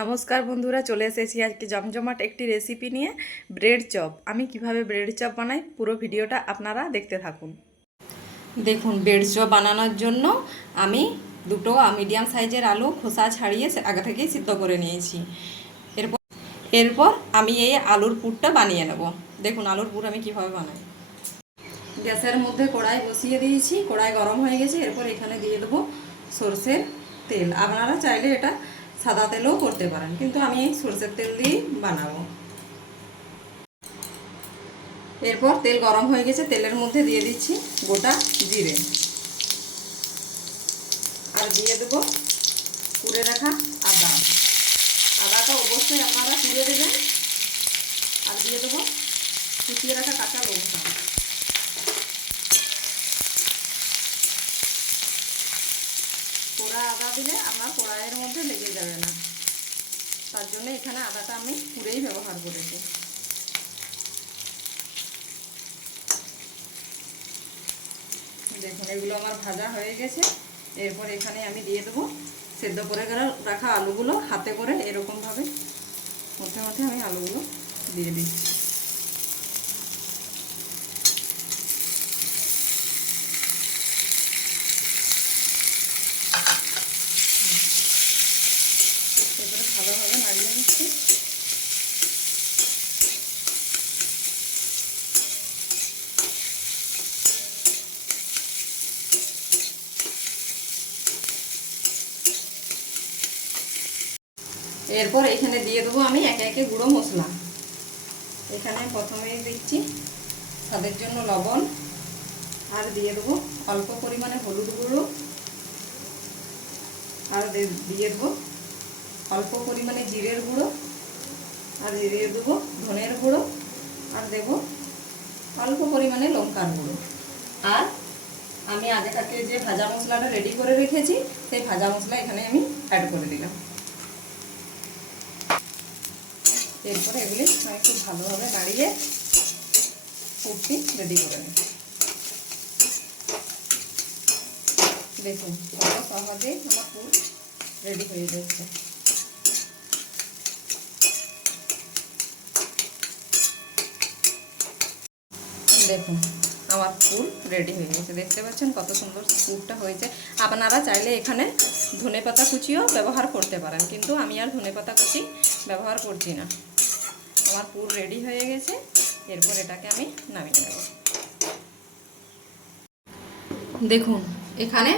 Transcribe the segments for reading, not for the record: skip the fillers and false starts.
নমস্কার বন্ধুরা, চলে এসেছি আজকে জমজমাট একটি রেসিপি নিয়ে, ব্রেড চপ। আমি কিভাবে ব্রেড চপ বানাই পুরো ভিডিওটা আপনারা দেখতে থাকুন। দেখুন, ব্রেড চপ বানানোর জন্য আমি দুটো মিডিয়াম সাইজের আলু খোসা ছাড়িয়ে আগে থেকেই সিদ্ধ করে নিয়েছি। এরপর আমি এই আলুর পুরটা বানিয়ে নেব। দেখুন আলুর পুর আমি কিভাবে বানাই। গ্যাসের মধ্যে কড়াই বসিয়ে দিয়েছি, কড়াই গরম হয়ে গেছে। এরপর এখানে দিয়ে দেবো সরষের তেল। আপনারা চাইলে এটা সাদা তেলও করতে পারেন, কিন্তু আমি এই সরষের তেল দিয়েই বানাবো। এরপর তেল গরম হয়ে গেছে, তেলের মধ্যে দিয়ে দিচ্ছি গোটা জিরে, আর দিয়ে দেবো কুড়ে রাখা আদা। আদাটা অবশ্যই আপনারা কুড়ে দেবেন। আর দিয়ে দেবো কুচিয়ে রাখা কাঁচা লঙ্কা। পোড়া আদা দিলে আপনার কড়াইয়ের মধ্যে লেগে যাবে না, তার জন্য এখানে আদাটা আমি পুরেই ব্যবহার করেছি। দেখুন এগুলো আমার ভাজা হয়ে গেছে। এরপর এখানে আমি দিয়ে দেবো সেদ্ধ করে রাখা আলুগুলো। হাতে করে এরকমভাবে মধ্যে মধ্যে আমি আলুগুলো দিয়ে দিচ্ছি। এরপরে ভালোভাবে নাড়িয়ে দিচ্ছি। এরপর এখানে দিয়ে দেবো আমি একে একে গুঁড়ো মশলা। এখানে প্রথমেই দিচ্ছি স্বাদের জন্য লবণ, আর দিয়ে দেবো অল্প পরিমাণে হলুদ গুঁড়ো, আর দিয়ে দেবো অল্প পরিমাণে জিরের গুঁড়ো, আর দিয়ে দেবো ধনের গুঁড়ো, আর দেবো অল্প পরিমাণে লঙ্কার গুঁড়ো। আর আমি আগে থেকে যে ভাজা মশলাটা রেডি করে রেখেছি সেই ভাজা মশলা এখানে আমি অ্যাড করে দিলাম। এরপরে এগুলি আমি খুব ভালোভাবে নাড়িয়ে পুরটি রেডি করে নিই। দেখুন কত সহজেই আমার পুর রেডি হয়ে যাচ্ছে। দেখুন আমার পুর রেডি হয়ে গেছে। দেখতে পাচ্ছেন কত সুন্দর পুরটা হয়েছে। আপনারা চাইলে এখানে ধনেপাতা কুচিও ব্যবহার করতে পারেন, কিন্তু আমি আর ধনেপাতা কুচি ব্যবহার করছি না। আমার পুর রেডি হয়ে গেছে। এরপর এটাকে আমি নামিয়ে নেব। দেখুন এখানে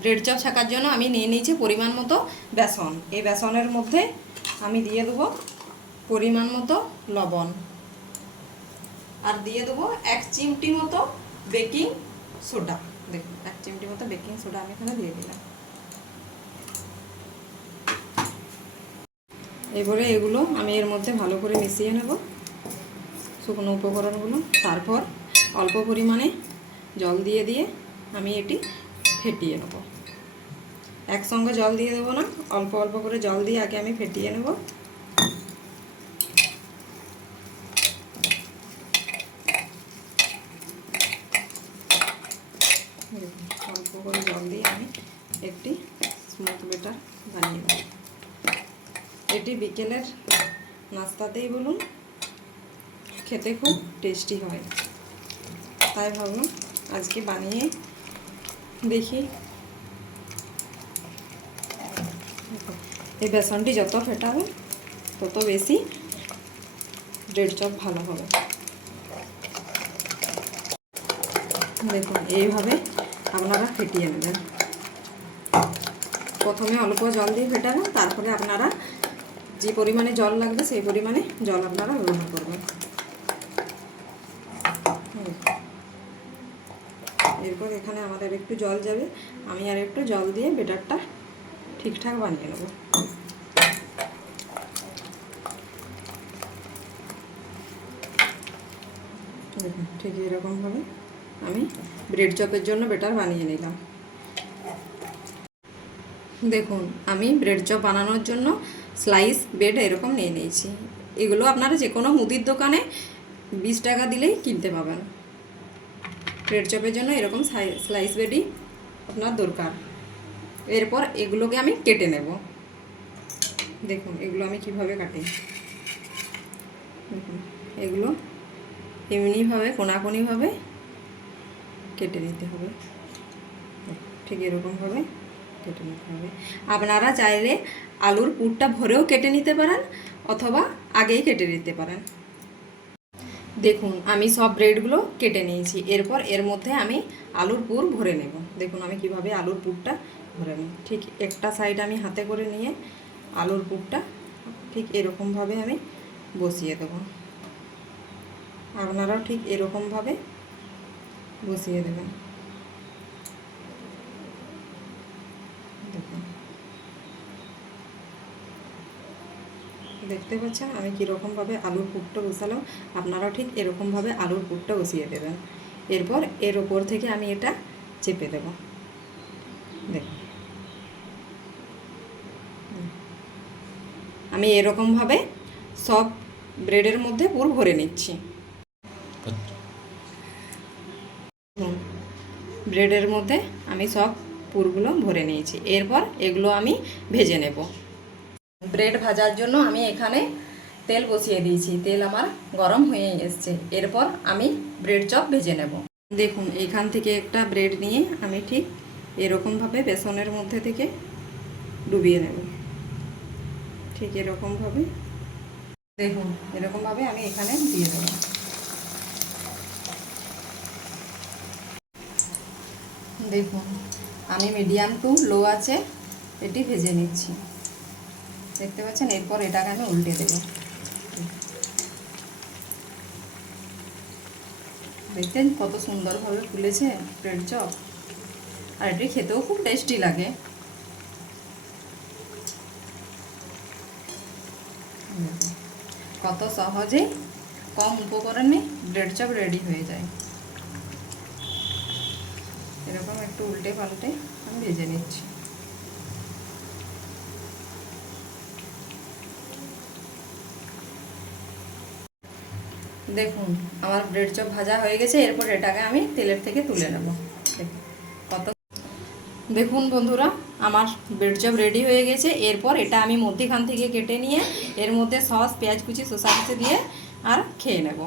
ব্রেড চপ ছাকার জন্য আমি নিয়ে নিয়েছি পরিমাণ মতো বেসন। এই বেসনের মধ্যে আমি দিয়ে দেবো পরিমাণ মতো লবণ, আর দিয়ে দেবো 1 চিমটি মতো বেকিং সোডা। দেখুন 1 চিমটি মতো বেকিং সোডা আমি এখানে দিয়ে দিলাম। এবারে এগুলো আমি এর মধ্যে ভালো করে মিশিয়ে নেব, শুকনো উপকরণগুলো। তারপর অল্প পরিমাণে জল দিয়ে দিয়ে আমি এটি ফেটিয়ে নেব। একসঙ্গে জল দিয়ে দেবো না, অল্প অল্প করে জল দিয়ে আগে আমি ফেটিয়ে নেব। অল্প করে জল দিয়ে আমি একটি স্মুথ ব্যাটার বানিয়ে নেব। এটি বিকেলের নাস্তাতেই বলুন খেতে খুব টেস্টি হয়, তাই ভাবলাম আজকে বানিয়ে দেখি। এই বেসনটি যত ফেটাবো তত বেশি ব্রেড চপ ভালো হবে। দেখুন এইভাবে আপনারা ফেটিয়ে নেবেন। প্রথমে অল্প জল দিয়ে ফেটাবেন, তারপরে আপনারা যে পরিমাণে জল লাগবে সেই পরিমাণে জল আপনারা ব্যবহার করবেন। এরপর এখানে আমাদের একটু জল যাবে, আমি আর একটু জল দিয়ে ব্যাটারটা ঠিকঠাক বানিয়ে নেব। দেখুন ঠিক এরকমভাবে আমি ব্রেড চপের জন্য ব্যাটার বানিয়ে নিলাম। দেখুন আমি ব্রেড চপ বানানোর জন্য স্লাইস ব্রেড এরকম নিয়ে নিয়েছি। এগুলো আপনারা যে কোনো মুদির দোকানে 20 টাকা দিলেই কিনতে পাবেন। ব্রেড চপের জন্য এরকম স্লাইস ব্রেডই আপনার দরকার। এরপর এগুলোকে আমি কেটে নেব। দেখুন এগুলো আমি কিভাবে কাটি। দেখুন এগুলো এমনিভাবে কোনাকুনিভাবে কেটে নিতে হবে, ঠিক এরকমভাবে কেটে নিতে হবে। আপনারা চাইলে আলুর পুরটা ভরেও কেটে নিতে পারেন অথবা আগেই কেটে নিতে পারেন। দেখুন আমি সব ব্রেডগুলো কেটে নিয়েছি, এরপর এর মধ্যে আমি আলুর পুর ভরে নেব। দেখুন আমি কিভাবে আলুর পুরটা ভরে নিই। ঠিক একটা সাইড আমি হাতে করে নিয়ে আলুর পুরটা ঠিক এরকমভাবে আমি বসিয়ে দেব। আপনারাও ঠিক এরকমভাবে বসিয়ে দেবেন। দেখুন দেখতে পাচ্ছেন আমি কীরকমভাবে আলুর পুরটা বসালাম, আপনারাও ঠিক এরকমভাবে আলুর পুরটা বসিয়ে দেবেন। এরপর এর ওপর থেকে আমি এটা চেপে দেব। দেখুন আমি এরকমভাবে সব ব্রেডের মধ্যে পুর ভরে নিচ্ছি। ব্রেডের মধ্যে আমি সব পুরগুলো ভরে নিয়েছি, এরপর এগুলো আমি ভেজে নেব। ব্রেড ভাজার জন্য আমি এখানে তেল বসিয়ে দিয়েছি, তেল আমার গরম হয়ে এসছে। এরপর আমি ব্রেড চপ ভেজে নেব। দেখুন এখান থেকে একটা ব্রেড নিয়ে আমি ঠিক এরকমভাবে বেসনের মধ্যে থেকে ডুবিয়ে নেব, ঠিক এরকমভাবে। দেখুন এরকমভাবে আমি এখানে দিয়ে দেব। দেখুন আমি মিডিয়াম টু লো আছে এটি ভেজে নিচ্ছি, দেখতে পাচ্ছেন। এরপর এটাকে আমি উল্টে দেব। দেখছেন কত সুন্দরভাবে ফুলেছে ব্রেড চপ, আর এটি খেতেও খুব টেস্টি লাগে। কত সহজে কম উপকরণে ব্রেড চপ রেডি হয়ে যায়। এরকম একটু উল্টে পাল্টে আমি ভেজে নিচ্ছি। দেখুন আমার ব্রেড চপ ভাজা হয়ে গেছে, এরপর এটাকে আমি তেলের থেকে তুলে নেব। দেখুন বন্ধুরা আমার ব্রেড চপ রেডি হয়ে গেছে। এরপর এটা আমি মধ্যখান থেকে কেটে নিয়ে এর মধ্যে সস, পেঁয়াজ কুচি, শসা কুচি দিয়ে আর খেয়ে নেব।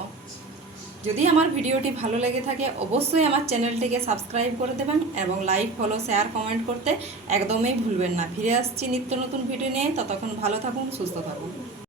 যদি আমার ভিডিওটি ভালো লেগে থাকে অবশ্যই আমার চ্যানেলটিকে সাবস্ক্রাইব করে দেবেন এবং লাইক, ফলো, শেয়ার, কমেন্ট করতে একদমই ভুলবেন না। ফিরে আসছি নিত্য নতুন ভিডিও নিয়ে, ততক্ষণ ভালো থাকুন, সুস্থ থাকুন।